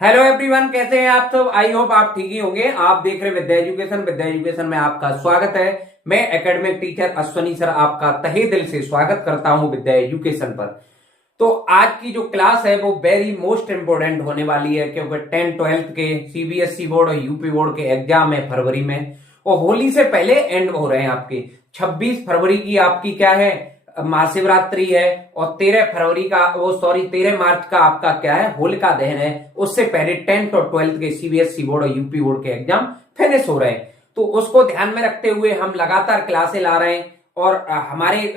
Hello everyone, कैसे हैं आप सब। आई होप आप ठीक ही होंगे। आप देख रहे हैं विद्या एजुकेशन। विद्या एजुकेशन में आपका स्वागत है। मैं एकेडमिक टीचर अश्वनी सर आपका तहे दिल से स्वागत करता हूं विद्या एजुकेशन पर। तो आज की जो क्लास है वो वेरी मोस्ट इंपोर्टेंट होने वाली है, क्योंकि 10th 12th के सीबीएसई बोर्ड और यूपी बोर्ड के एग्जाम है फरवरी में, और होली से पहले एंड हो रहे हैं आपके। 26 फरवरी की आपकी क्या है, महाशिवरात्रि है, और 13 मार्च का आपका क्या है, होलिका दहन है। उससे पहले 10th और 12th के सीबीएसई बोर्ड और यूपी बोर्ड के एग्जाम फिनिश हो रहे हैं। तो उसको ध्यान में रखते हुए हम लगातार क्लासें ला रहे हैं, और हमारे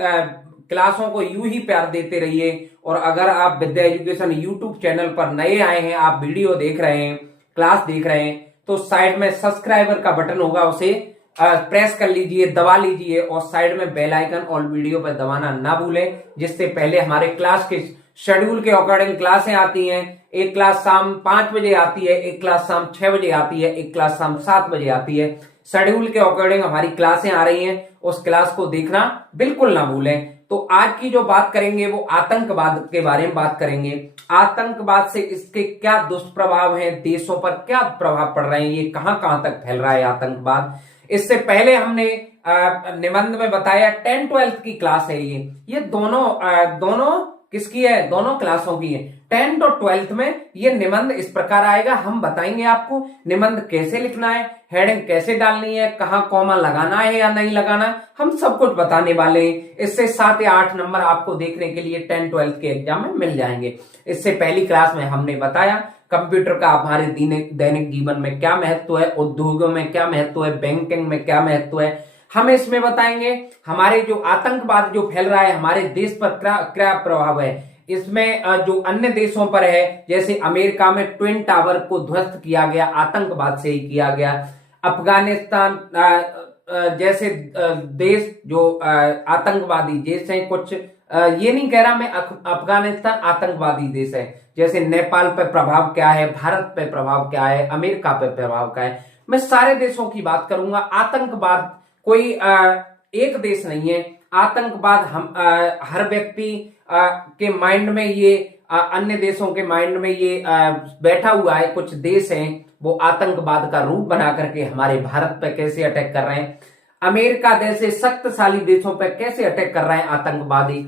क्लासों को यूं ही प्यार देते रहिए। और अगर आप विद्या एजुकेशन यूट्यूब चैनल पर नए आए हैं, आप वीडियो देख रहे हैं, क्लास देख रहे हैं, तो साइड में सब्सक्राइबर का बटन होगा, उसे प्रेस कर लीजिए, दबा लीजिए, और साइड में बेल आइकन ऑल वीडियो पर दबाना ना भूलें, जिससे पहले हमारे क्लास के शेड्यूल के अकॉर्डिंग क्लासें आती हैं। एक क्लास शाम 5 बजे आती है, एक क्लास शाम 6 बजे आती है, एक क्लास शाम 7 बजे आती है। शेड्यूल के अकॉर्डिंग हमारी क्लासें आ रही हैं, उस क्लास को देखना बिल्कुल ना भूलें। तो आज की जो बात करेंगे वो आतंकवाद के बारे में बात करेंगे। आतंकवाद से इसके क्या दुष्प्रभाव हैं, देशों पर क्या प्रभाव पड़ रहे हैं, ये कहां कहां तक फैल रहा है आतंकवाद। इससे पहले हमने निबंध में बताया 10th 12th की क्लास है ये दोनों किसकी है, दोनों क्लासों की है। 10th और 12th में ये निबंध इस प्रकार आएगा। हम बताएंगे आपको निबंध कैसे लिखना है, हेडिंग कैसे डालनी है, कहां कॉमा लगाना है या नहीं लगाना, हम सब कुछ बताने वाले हैं। इससे 7 या 8 नंबर आपको देखने के लिए 10th 12th के एग्जाम में मिल जाएंगे। इससे पहली क्लास में हमने बताया कंप्यूटर का हमारे दैनिक जीवन में क्या महत्व है, उद्योगों में क्या महत्व है, बैंकिंग में क्या महत्व है। हम इसमें बताएंगे हमारे जो आतंकवाद जो फैल रहा है हमारे देश पर क्या प्रभाव है। इसमें जो अन्य देशों पर है, जैसे अमेरिका में ट्विन टावर को ध्वस्त किया गया, आतंकवाद से ही किया गया। अफगानिस्तान जैसे देश जो आतंकवादी देश हैं कुछ, ये नहीं कह रहा मैं अफगानिस्तान आतंकवादी देश है। जैसे नेपाल पे प्रभाव क्या है, भारत पे प्रभाव क्या है, अमेरिका पे प्रभाव क्या है, मैं सारे देशों की बात करूंगा। आतंकवाद कोई एक देश नहीं है। आतंकवाद हम हर व्यक्ति के माइंड में ये अन्य देशों के माइंड में ये बैठा हुआ है। कुछ देश हैं वो आतंकवाद का रूप बना करके हमारे भारत पे कैसे अटैक कर रहे हैं, अमेरिका जैसे शक्तिशाली देशों पर कैसे अटैक कर रहे हैं आतंकवादी,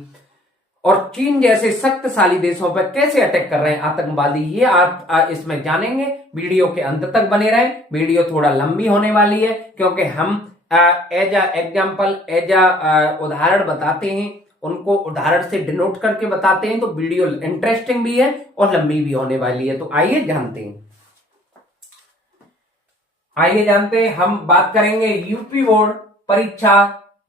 और चीन जैसे शक्तिशाली देशों पर कैसे अटैक कर रहे हैं आतंकवादी, ये आप इसमें जानेंगे। वीडियो के अंत तक बने रहें। वीडियो थोड़ा लंबी होने वाली है, क्योंकि हम as a example, as a उदाहरण बताते हैं, उनको उदाहरण से डिनोट करके बताते हैं। तो वीडियो इंटरेस्टिंग भी है और लंबी भी होने वाली है। तो आइए जानते हैं हम बात करेंगे यूपी बोर्ड परीक्षा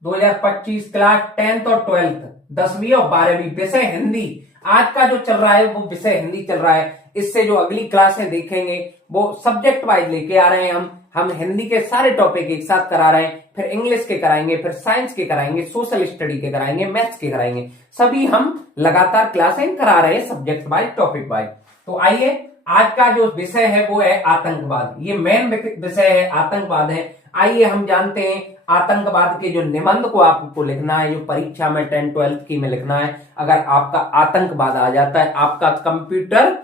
2025 क्लास 10th और 12th 10वीं और 12वीं, विषय हिंदी। आज का जो चल रहा है वो विषय हिंदी चल रहा है। इससे जो अगली क्लासें देखेंगे वो सब्जेक्ट वाइज लेके आ रहे हैं। हम हिंदी के सारे टॉपिक एक साथ करा रहे हैं, फिर इंग्लिश के कराएंगे, फिर साइंस के कराएंगे, सोशल स्टडी के कराएंगे, मैथ्स के कराएंगे। सभी हम लगातार क्लासें करा रहे हैं सब्जेक्ट वाइज, टॉपिक वाइज। तो आइए, आज का जो विषय है वो है आतंकवाद। ये मेन विषय है, आतंकवाद है। आइए हम जानते हैं आतंकवाद के जो निबंध को आपको लिखना है, जो परीक्षा में 10th 12th की में लिखना है। अगर आपका आतंकवाद आ जाता है, आपका कंप्यूटर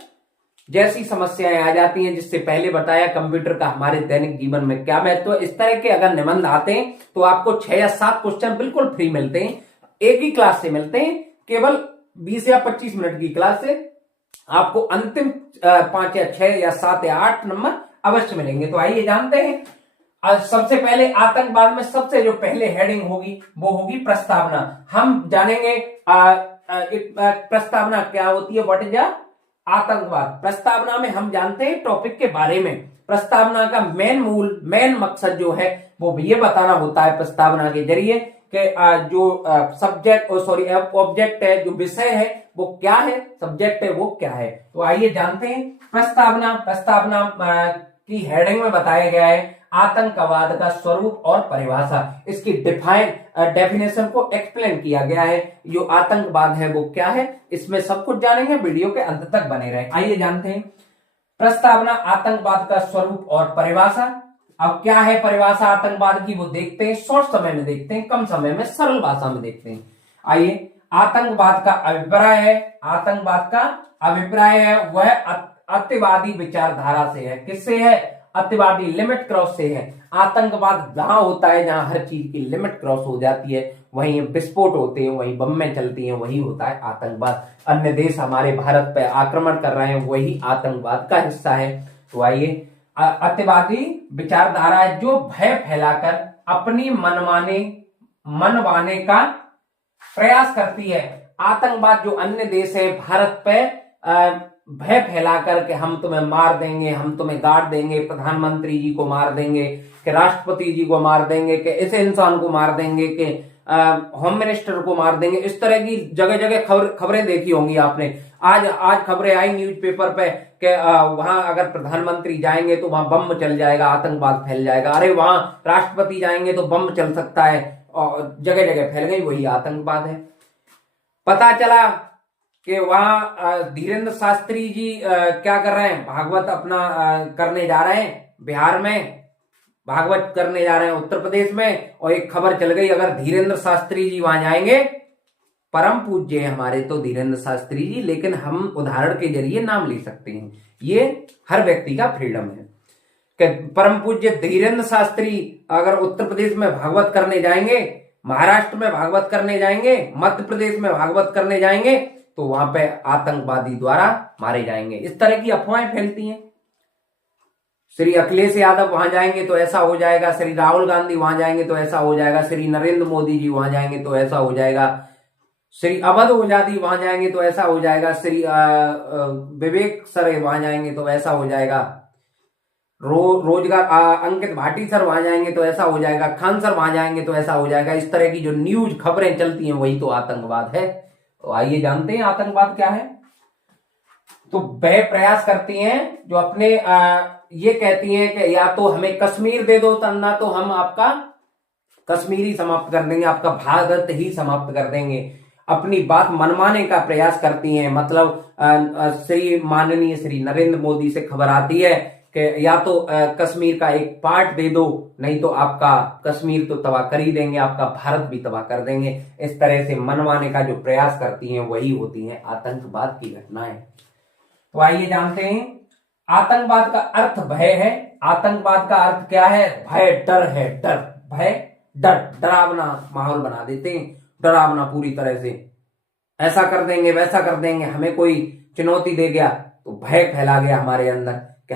जैसी समस्याएं आ जाती हैं, जिससे पहले बताया कंप्यूटर का हमारे दैनिक जीवन में क्या महत्व है, इस तरह के अगर निबंध आते हैं तो आपको 6 या 7 क्वेश्चन बिल्कुल फ्री मिलते हैं, एक ही क्लास से मिलते हैं। केवल 20 या 25 मिनट की क्लास से आपको अंतिम 5 या 6 या 7 या 8 नंबर अवश्य मिलेंगे। तो आइए जानते हैं। सबसे पहले आतंकवाद में सबसे जो पहले हेडिंग होगी वो होगी प्रस्तावना। हम जानेंगे प्रस्तावना क्या होती है, व्हाट इज आतंकवाद। प्रस्तावना में हम जानते हैं टॉपिक के बारे में। प्रस्तावना का मेन मकसद जो है वो ये बताना होता है प्रस्तावना के जरिए कि जो ऑब्जेक्ट है, जो विषय है वो क्या है, सब्जेक्ट है वो क्या है। तो आइए जानते हैं प्रस्तावना की हेडिंग में बताया गया है आतंकवाद का स्वरूप और परिभाषा। इसकी डेफिनेशन को एक्सप्लेन किया गया है। जो आतंकवाद है वो क्या है, इसमें सब कुछ जानेंगे। वीडियो के अंत तक बने रहें। आइए जानते हैं प्रस्तावना, आतंकवाद का स्वरूप और परिभाषा। अब क्या है परिभाषा आतंकवाद की, वो देखते हैं। शॉर्ट समय में देखते हैं, कम समय में सरल भाषा में देखते हैं। आइए, आतंकवाद का अभिप्राय है, वह अतिवादी विचारधारा से है। किससे है? अतिवादी, लिमिट क्रॉस से है। आतंकवाद जहां होता है जहां हर चीज की लिमिट क्रॉस हो जाती है, वहीं विस्फोट होते हैं, वहीं बम्बें चलती हैं, वही होता है आतंकवाद। अन्य देश हमारे भारत पर आक्रमण कर रहे हैं, वही आतंकवाद का हिस्सा है। तो आइए, अतिवादी विचारधारा है जो भय फैलाकर अपनी मनवाने का प्रयास करती है। आतंकवाद जो अन्य देश है भारत पे भय फैलाकर के हम तुम्हें मार देंगे, हम तुम्हें गाड़ देंगे, प्रधानमंत्री जी को मार देंगे, कि राष्ट्रपति जी को मार देंगे, कि इस इंसान को मार देंगे, कि होम मिनिस्टर को मार देंगे। इस तरह की जगह जगह खबरें देखी होंगी आपने। आज खबरें आई न्यूज़पेपर पे कि वहां अगर प्रधानमंत्री जाएंगे तो वहां बम चल जाएगा, आतंकवाद फैल जाएगा। अरे वहां राष्ट्रपति जाएंगे तो बम चल सकता है, और जगह जगह फैल गई, वही आतंकवाद है। पता चला कि वहां धीरेन्द्र शास्त्री जी क्या कर रहे हैं, भागवत अपना करने जा रहे हैं, बिहार में भागवत करने जा रहे हैं, उत्तर प्रदेश में। और एक खबर चल गई, अगर धीरेन्द्र शास्त्री जी वहां जाएंगे, परम पूज्य है हमारे तो धीरेन्द्र शास्त्री जी, लेकिन हम उदाहरण के जरिए नाम ले सकते हैं, ये हर व्यक्ति का फ्रीडम है कि परम पूज्य धीरेन्द्र शास्त्री अगर उत्तर प्रदेश में भागवत करने जाएंगे, महाराष्ट्र में भागवत करने जाएंगे, मध्य प्रदेश में भागवत करने जाएंगे, तो वहां पे आतंकवादी द्वारा मारे जाएंगे। इस तरह की अफवाहें फैलती हैं। श्री अखिलेश यादव वहां जाएंगे तो ऐसा हो जाएगा, श्री राहुल गांधी वहां जाएंगे तो ऐसा हो जाएगा, श्री नरेंद्र मोदी जी वहां जाएंगे तो ऐसा हो जाएगा, श्री अवध ओझा वहां जाएंगे तो ऐसा हो जाएगा, श्री विवेक सर वहां जाएंगे तो ऐसा हो जाएगा, रोजगार अंकित भाटी सर वहां जाएंगे तो ऐसा हो जाएगा, खान सर वहां जाएंगे तो ऐसा हो जाएगा। इस तरह की जो न्यूज खबरें चलती हैं वही तो आतंकवाद है। तो आइए जानते हैं आतंकवाद क्या है। तो वह प्रयास करती हैं जो अपने ये कहती हैं कि या तो हमें कश्मीर दे दो तन्ना, तो हम आपका कश्मीर ही समाप्त कर देंगे, आपका भारत ही समाप्त कर देंगे। अपनी बात मनवाने का प्रयास करती हैं। मतलब माननीय श्री नरेंद्र मोदी से खबर आती है कि या तो कश्मीर का एक पार्ट दे दो, नहीं तो आपका कश्मीर तो तबाह कर ही देंगे, आपका भारत भी तबाह कर देंगे। इस तरह से मनवाने का जो प्रयास करती हैं वही होती हैं आतंकवाद की घटनाएं। तो आइए जानते हैं आतंकवाद का अर्थ भय है। आतंकवाद का अर्थ क्या है? भय, डर है, डर, भय, डर, डरावना माहौल बना देते हैं, डरावना पूरी तरह से, ऐसा कर देंगे, वैसा कर देंगे। हमें कोई चुनौती दे गया तो भय फैला गया हमारे अंदर कि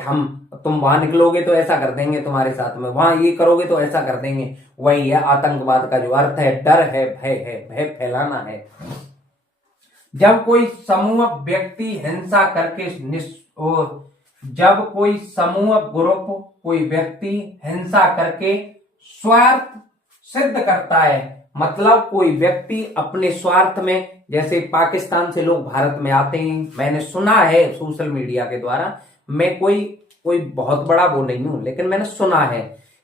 तुम वहां निकलोगे तो ऐसा कर देंगे तुम्हारे साथ में, वहां ये करोगे तो ऐसा कर देंगे। वही है आतंकवाद का जो अर्थ है, डर है, भय फैलाना है। जब कोई समूह व्यक्ति हिंसा करके जब कोई समूह ग्रुप कोई व्यक्ति हिंसा करके स्वार्थ सिद्ध करता है, मतलब कोई व्यक्ति अपने स्वार्थ में, जैसे पाकिस्तान से लोग भारत में आते हैं, मैंने सुना है सोशल मीडिया के द्वारा, मैं कोई बहुत बड़ा वो नहीं हूं, लेकिन मैंने सुना है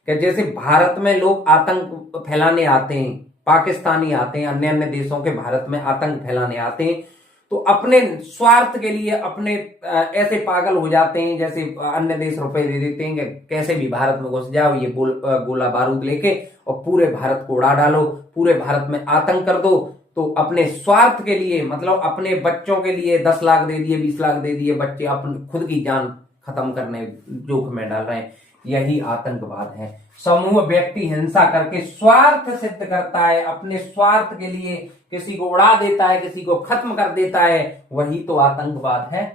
कि जैसे भारत में लोग आतंक फैलाने आते हैं, पाकिस्तानी आते हैं, अन्य अन्य देशों के भारत में आतंक फैलाने आते हैं, तो अपने स्वार्थ के लिए अपने ऐसे पागल हो जाते हैं, जैसे अन्य देश रुपए दे देते हैं कि कैसे भी भारत में घुस जाओ, ये गोला बारूद लेके और पूरे भारत को उड़ा डालो, पूरे भारत में आतंक कर दो। तो अपने स्वार्थ के लिए, मतलब अपने बच्चों के लिए 10 लाख दे दिए, 20 लाख दे दिए, बच्चे अपने खुद की जान खत्म करने जोखिम में डाल रहे हैं। यही आतंकवाद है। समूह व्यक्ति हिंसा करके स्वार्थ सिद्ध करता है, अपने स्वार्थ के लिए किसी को उड़ा देता है, किसी को खत्म कर देता है, वही तो आतंकवाद है।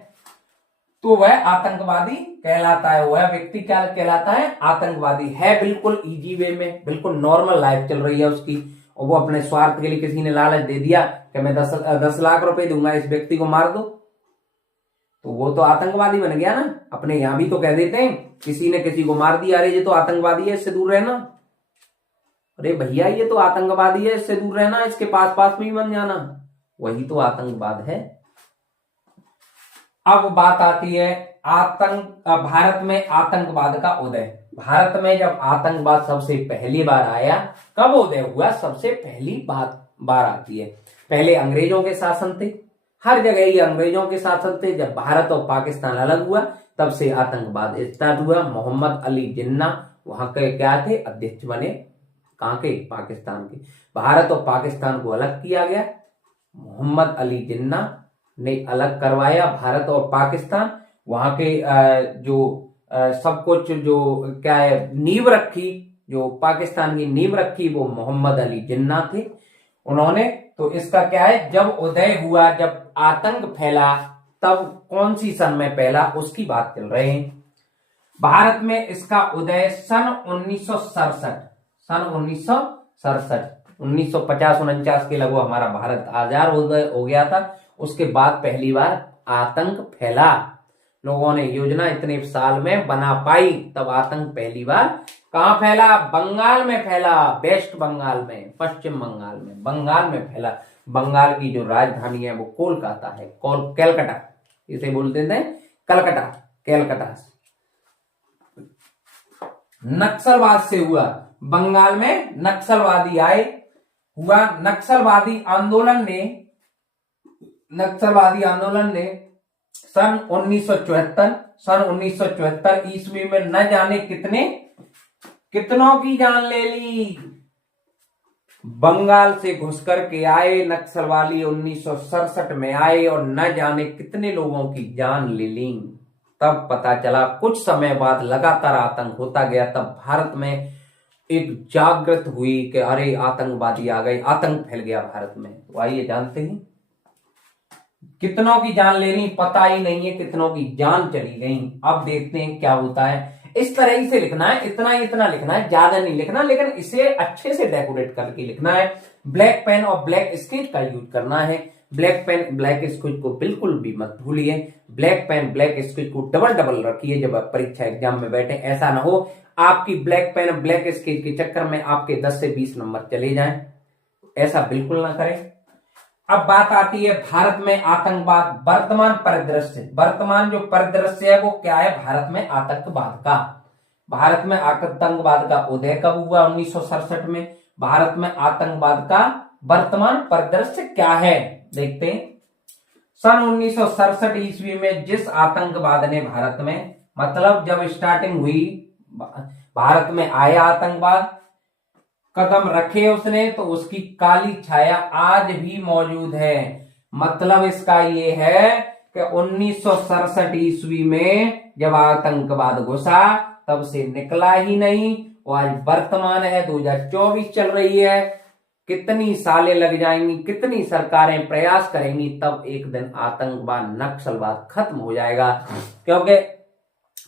तो वह आतंकवादी कहलाता है, वह व्यक्ति क्या कहलाता है? आतंकवादी है। बिल्कुल इजी वे में, बिल्कुल नॉर्मल लाइफ चल रही है उसकी, और वो अपने स्वार्थ के लिए, किसी ने लालच दे दिया कि मैं 10 लाख रुपए दूंगा, इस व्यक्ति को मार दो, तो वो तो आतंकवादी बन गया ना। अपने यहां भी तो कह देते हैं, किसी ने किसी को मार दिया, अरे ये तो आतंकवादी है, इससे दूर रहना। अरे भैया ये तो आतंकवादी है, इससे दूर रहना, इसके पास में ही बन जाना, वही तो आतंकवाद है। अब बात आती है भारत में आतंकवाद का उदय। भारत में जब आतंकवाद सबसे पहली बार आया, कब उदय हुआ? सबसे पहली बार आती है, पहले अंग्रेजों के शासन थे, हर जगह ही अंग्रेजों के शासन थे। जब भारत और पाकिस्तान अलग हुआ तब से आतंकवाद स्टार्ट हुआ। मोहम्मद अली जिन्ना वहां के क्या थे? अध्यक्ष बने। कहां के? पाकिस्तान के। भारत और पाकिस्तान को अलग किया गया, मोहम्मद अली जिन्ना ने अलग करवाया भारत और पाकिस्तान, वहां के जो सब कुछ जो क्या है नींव रखी, जो पाकिस्तान की नींव रखी, वो मोहम्मद अली जिन्ना थे उन्होंने। तो इसका क्या है, जब उदय हुआ, जब आतंक फैला, तब कौन सी सन में फैला उसकी बात चल रहे हैं। भारत में इसका उदय सन 1967, सन 1967, 1950-49 के लगभग हमारा भारत आजाद हो गया था। उसके बाद पहली बार आतंक फैला, लोगों ने योजना इतने साल में बना पाई, तब आतंक पहली बार कहां फैला, बंगाल में फैला, वेस्ट बंगाल में, पश्चिम बंगाल में, बंगाल में फैला। बंगाल की जो राजधानी है वो कोलकाता है, कैलकाटा, इसे बोलते थे कलकत्ता, कैलकाटा। नक्सलवाद से हुआ, बंगाल में नक्सलवादी आए, हुआ नक्सलवादी आंदोलन ने सन 1974 ईस्वी में न जाने कितनों की जान ले ली। बंगाल से घुस करके आए नक्सलवादी, 1967 में आए और न जाने कितने लोगों की जान ले ली। तब पता चला, कुछ समय बाद लगातार आतंक होता गया, तब भारत में एक जागृत हुई कि अरे आतंकवादी आ गए, आतंक फैल गया भारत में। तो आइए जानते हैं, कितनों की जान लेनी पता ही नहीं है, कितनों की जान चली गई। अब देखते हैं क्या होता है। इस तरह ही से लिखना है, इतना लिखना है, ज्यादा नहीं लिखना, लेकिन इसे अच्छे से डेकोरेट करके लिखना है। ब्लैक पेन और ब्लैक स्केच का यूज करना है। ब्लैक पेन ब्लैक स्केच को बिल्कुल भी मत भूलिए। ब्लैक पेन ब्लैक स्केच को डबल रखिए जब आप परीक्षा एग्जाम में बैठे। ऐसा ना हो आपकी ब्लैक पेन ब्लैक स्केच के चक्कर में आपके 10 से 20 नंबर चले जाएं, ऐसा बिल्कुल ना करें। अब बात आती है भारत में आतंकवाद, वर्तमान परिदृश्य। वर्तमान जो परिदृश्य है वो क्या है भारत में आतंकवाद का। भारत में आतंकवाद का उदय कब हुआ, 1967 में। भारत में आतंकवाद का वर्तमान परिदृश्य क्या है देखते हैं। सन 1967 ईस्वी में जिस आतंकवाद ने भारत में, मतलब जब स्टार्टिंग हुई भारत में आया आतंकवाद, कदम रखे उसने, तो उसकी काली छाया आज भी मौजूद है। मतलब इसका ये है कि 1967 ईस्वी में जब आतंकवाद घुसा तब से निकला ही नहीं, और आज वर्तमान है 2024 चल रही है। कितनी सालें लग जाएंगी, कितनी सरकारें प्रयास करेंगी, तब एक दिन आतंकवाद नक्सलवाद खत्म हो जाएगा। क्योंकि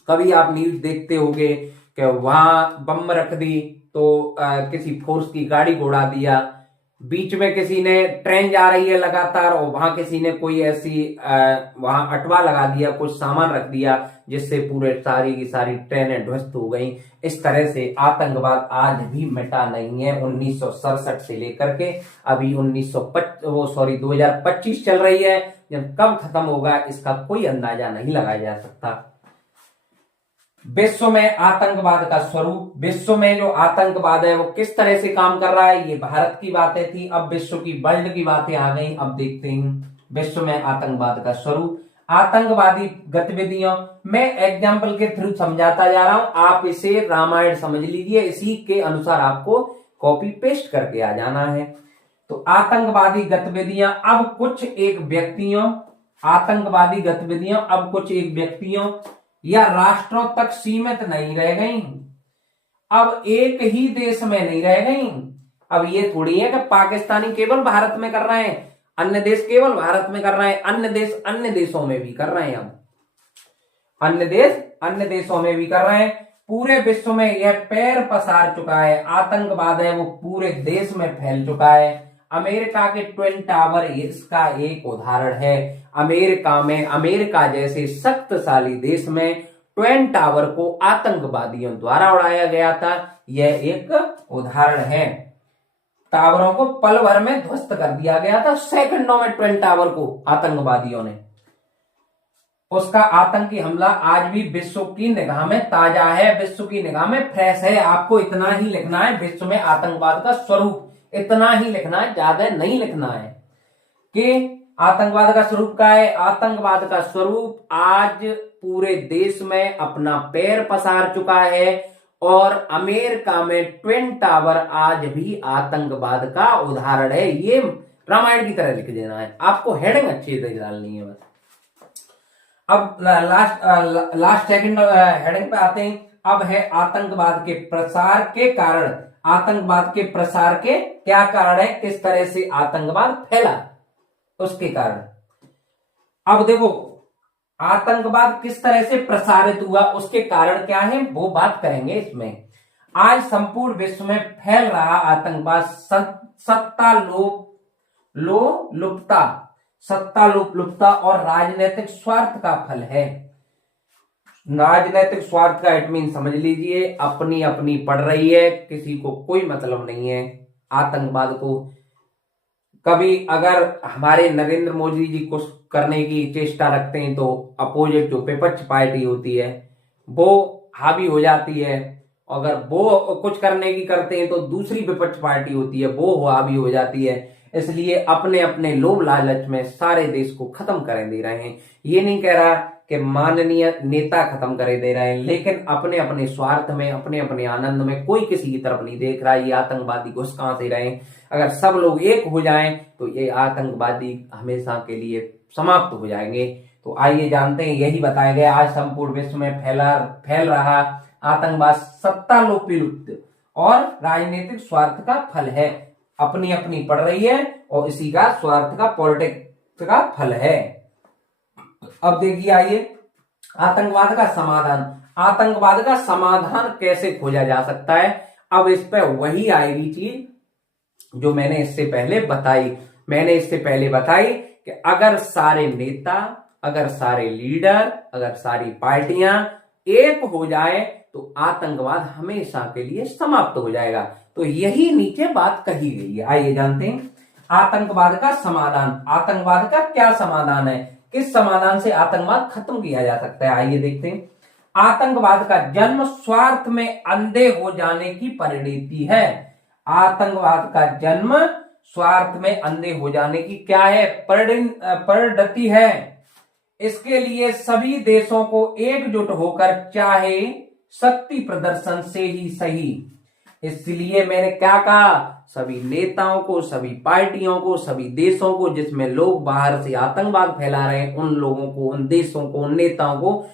कभी आप न्यूज देखते होंगे कि वहां बम रख दी, तो किसी फोर्स की गाड़ी को उड़ा दिया, बीच में किसी ने ट्रेन जा रही है लगातार और वहां किसी ने कोई ऐसी वहां अटवा लगा दिया, कुछ सामान रख दिया, जिससे पूरे सारी की सारी ट्रेनें ध्वस्त हो गई। इस तरह से आतंकवाद आज भी मिटा नहीं है। 1967 से लेकर के अभी 2025 चल रही है। जब कब खत्म होगा इसका कोई अंदाजा नहीं लगाया जा सकता। विश्व में आतंकवाद का स्वरूप, विश्व में जो आतंकवाद है वो किस तरह से काम कर रहा है, ये भारत की बातें थी। अब विश्व की, वर्ल्ड की बातें आ गई। अब देखते हैं विश्व में आतंकवाद का स्वरूप, आतंकवादी गतिविधियों। मैं एग्जाम्पल के थ्रू समझाता जा रहा हूं, आप इसे रामायण समझ लीजिए, इसी के अनुसार आपको कॉपी पेस्ट करके आ जाना है। तो आतंकवादी गतिविधियां अब कुछ एक व्यक्तियों, आतंकवादी गतिविधियां अब कुछ एक व्यक्तियों या राष्ट्रों तक सीमित नहीं रह गई, अब एक ही देश में नहीं रह गई। अब ये थोड़ी है कि पाकिस्तानी केवल भारत में कर रहे हैं, अन्य देश केवल भारत में कर रहे हैं, अन्य देश अन्य देशों में भी कर रहे हैं। अब अन्य देश अन्य देशों में भी कर रहे हैं। पूरे विश्व में यह पैर पसार चुका है, आतंकवाद है वो पूरे देश में फैल चुका है। अमेरिका के ट्विन टावर इसका एक उदाहरण है। अमेरिका जैसे शक्तिशाली देश में ट्विन टावर को आतंकवादियों द्वारा उड़ाया गया था, यह एक उदाहरण है। टावरों को पल भर में ध्वस्त कर दिया गया था, सेकंडों में ट्विन टावर को आतंकवादियों ने। उसका आतंकी हमला आज भी विश्व की निगाह में ताजा है, विश्व की निगाह में फ्रेश है। आपको इतना ही लिखना है, विश्व में आतंकवाद का स्वरूप, इतना ही लिखना है, ज्यादा नहीं लिखना है कि आतंकवाद का स्वरूप क्या है। आतंकवाद का स्वरूप आज पूरे देश में अपना पैर पसार चुका है, और अमेरिका में ट्विन टावर आज भी आतंकवाद का उदाहरण है। ये रामायण की तरह लिख देना है, आपको हेडिंग अच्छी तरह डालनी है बस। अब लास्ट सेकंड हेडिंग पे आते हैं। अब है आतंकवाद के प्रसार के कारण। आतंकवाद के प्रसार के क्या कारण है, किस तरह से आतंकवाद फैला, उसके कारण। अब देखो आतंकवाद किस तरह से प्रसारित हुआ, उसके कारण क्या है वो बात करेंगे इसमें। आज संपूर्ण विश्व में फैल रहा आतंकवाद सत्ता लोलुपता और राजनीतिक स्वार्थ का फल है। राजनीतिक स्वार्थ का इट मीन समझ लीजिए, अपनी अपनी पड़ रही है, किसी को कोई मतलब नहीं है आतंकवाद को। कभी अगर हमारे नरेंद्र मोदी जी कुछ करने की चेष्टा रखते हैं तो अपोजिट जो विपक्ष पार्टी होती है वो हावी हो जाती है, अगर वो कुछ करने की करते हैं तो दूसरी विपक्ष पार्टी होती है वो हावी हो जाती है। इसलिए अपने अपने लोभ लालच में सारे देश को खत्म कर दे रहे हैं। ये नहीं कह रहा कि माननीय नेता खत्म करे दे रहे हैं, लेकिन अपने अपने स्वार्थ में, अपने अपने आनंद में कोई किसी की तरफ नहीं देख रहा है। ये आतंकवादी घुस कहां से रहे। अगर सब लोग एक हो जाएं तो ये आतंकवादी हमेशा के लिए समाप्त हो जाएंगे। तो आइए जानते हैं, यही बताया गया आज संपूर्ण विश्व में फैल रहा आतंकवाद सत्ता लोलुप्त और राजनीतिक स्वार्थ का फल है। अपनी अपनी पड़ रही है और इसी का स्वार्थ का, पॉलिटिक्स का फल है। अब देखिए आइए आतंकवाद का समाधान। आतंकवाद का समाधान कैसे खोजा जा सकता है। अब इस पे वही आएगी चीज जो मैंने इससे पहले बताई कि अगर सारे नेता, अगर सारे लीडर, अगर सारी पार्टियां एक हो जाए तो आतंकवाद हमेशा के लिए समाप्त हो जाएगा। तो यही नीचे बात कही गई है। आइए जानते हैं आतंकवाद का समाधान। आतंकवाद का क्या समाधान है, किस समाधान से आतंकवाद खत्म किया जा सकता है। आइए देखते हैं। आतंकवाद का जन्म स्वार्थ में अंधे हो जाने की परिणति है। आतंकवाद का जन्म स्वार्थ में अंधे हो जाने की क्या है, परिणति है। इसके लिए सभी देशों को एकजुट होकर चाहे शक्ति प्रदर्शन से ही सही। इसलिए मैंने क्या कहा, सभी नेताओं को, सभी पार्टियों को, सभी देशों को जिसमें लोग बाहर से आतंकवाद फैला रहे हैं, उन लोगों को, उन देशों को, उन नेताओं को,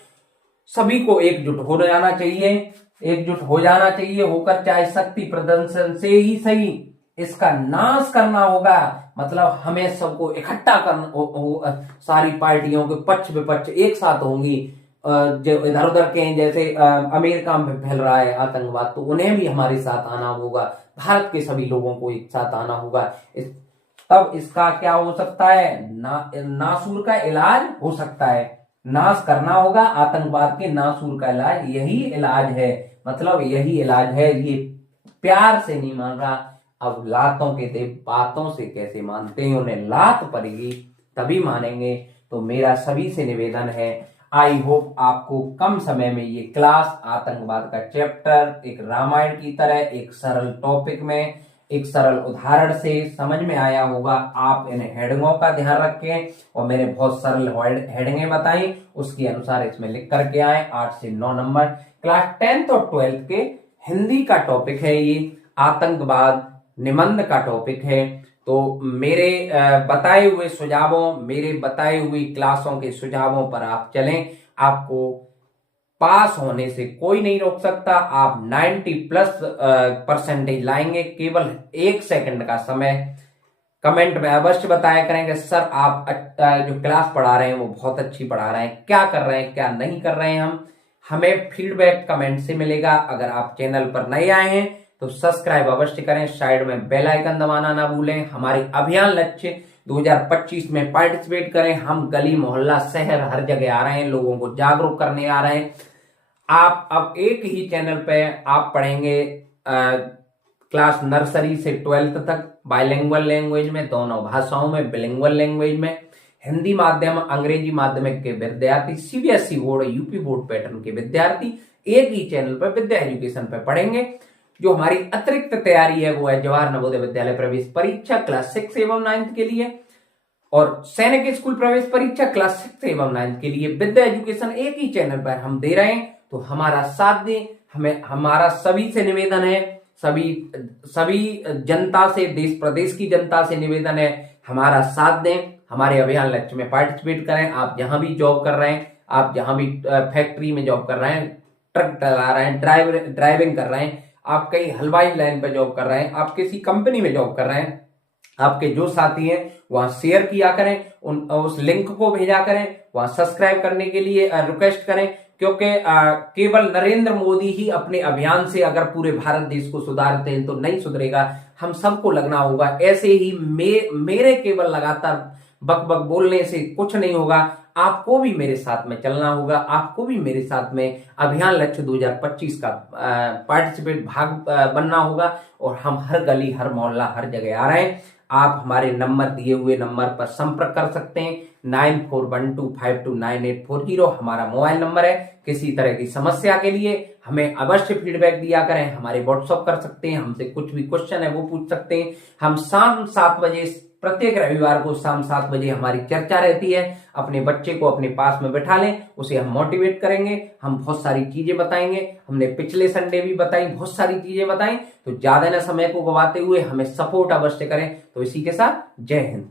सभी को एकजुट हो जाना चाहिए। एकजुट हो जाना चाहिए, होकर चाहे शक्ति प्रदर्शन से ही सही इसका नाश करना होगा। मतलब हमें सबको इकट्ठा करना, सारी पार्टियों के पक्ष विपक्ष एक साथ होंगी। जो इधर उधर के हैं, जैसे अमेरिका में फैल रहा है आतंकवाद, तो उन्हें भी हमारे साथ आना होगा। भारत के सभी लोगों को एक साथ आना होगा। तब इसका क्या हो सकता है, नासूर का इलाज हो सकता है। नाश करना होगा आतंकवाद के, नासूर का इलाज यही इलाज है। मतलब यही इलाज है। ये प्यार से नहीं मान रहा, अब लातों के थे, बातों से कैसे मानते हैं, उन्हें लात पड़ेगी तभी मानेंगे। तो मेरा सभी से निवेदन है, आई होप आपको कम समय में ये क्लास, आतंकवाद का चैप्टर एक रामायण की तरह एक सरल टॉपिक में, एक सरल उदाहरण से समझ में आया होगा। आप इन हेडिंगों का ध्यान रखें और मैंने बहुत सरल हेडिंगें बताई, उसके अनुसार इसमें लिख करके आए। 8 से 9 नंबर क्लास 10th और 12th के हिंदी का टॉपिक है ये, आतंकवाद निबंध का टॉपिक है। तो मेरे बताए हुए सुझावों, मेरे बताए हुई क्लासों के सुझावों पर आप चलें। आपको पास होने से कोई नहीं रोक सकता। आप 90+ % लाएंगे। केवल 1 सेकंड का समय कमेंट में अवश्य बताया करेंगे, सर आप जो क्लास पढ़ा रहे हैं वो बहुत अच्छी पढ़ा रहे हैं, क्या कर रहे हैं क्या नहीं कर रहे हैं। हमें फीडबैक कमेंट से मिलेगा। अगर आप चैनल पर नए आए हैं तो सब्सक्राइब अवश्य करें, साइड में बेल आइकन दबाना ना भूलें। हमारे अभियान लक्ष्य 2025 में पार्टिसिपेट करें। हम गली मोहल्ला शहर हर जगह आ रहे हैं, लोगों को जागरूक करने आ रहे हैं। आप अब एक ही चैनल पे आप पढ़ेंगे क्लास नर्सरी से 12th तक बाइलिंगुअल लैंग्वेज में, दोनों भाषाओं में, बिलिंगुअल लैंग्वेज में। हिंदी माध्यम, अंग्रेजी माध्यमिक के विद्यार्थी, CBSE board, UP board pattern के विद्यार्थी एक ही चैनल पर विद्या एजुकेशन पे पढ़ेंगे। जो हमारी अतिरिक्त तैयारी है वो है जवाहर नवोदय विद्यालय प्रवेश परीक्षा क्लास 6 एवं 9th के लिए, और सैनिक स्कूल प्रवेश परीक्षा क्लास 6 एवं 9th के लिए विद्या एजुकेशन एक ही चैनल पर हम दे रहे हैं। तो हमारा साथ दें। हमें, हमारा सभी से निवेदन है, सभी जनता से, देश प्रदेश की जनता से निवेदन है, हमारा साथ दें, हमारे अभियान लक्ष्य में पार्टिसिपेट करें। आप जहां भी जॉब कर रहे हैं आप जहां भी फैक्ट्री में जॉब कर रहे हैं, ट्रक चला रहे हैं, ड्राइविंग कर रहे हैं, आप कहीं हलवाई लाइन पर जॉब कर रहे हैं, आप किसी कंपनी में जॉब कर रहे हैं, आपके जो साथी हैं वहां शेयर किया करें, उस लिंक को भेजा करें, वहां सब्सक्राइब करने के लिए रिक्वेस्ट करें, क्योंकि केवल नरेंद्र मोदी ही अपने अभियान से अगर पूरे भारत देश को सुधारते हैं तो नहीं सुधरेगा, हम सबको लगना होगा। ऐसे ही मेरे केवल लगातार बक बक बोलने से कुछ नहीं होगा, आपको भी मेरे साथ में चलना होगा, आपको भी मेरे साथ में अभियान लक्ष्य 2025 का पार्टिसिपेट भाग बनना होगा। और हम हर गली, हर मोहल्ला, हर जगह आ रहे हैं। आप हमारे नंबर, दिए हुए नंबर पर संपर्क कर सकते हैं। 9412529840 हमारा मोबाइल नंबर है। किसी तरह की समस्या के लिए हमें अवश्य फीडबैक दिया करें, हमारे व्हाट्सअप कर सकते हैं, हमसे कुछ भी क्वेश्चन है वो पूछ सकते हैं। हम शाम 7 बजे, प्रत्येक रविवार को शाम 7 बजे हमारी चर्चा रहती है। अपने बच्चे को अपने पास में बैठा लें, उसे हम मोटिवेट करेंगे, हम बहुत सारी चीजें बताएंगे। हमने पिछले संडे भी बताई, बहुत सारी चीजें बताई। तो ज्यादा न समय को गवाते हुए हमें सपोर्ट अवश्य करें। तो इसी के साथ जय हिंद।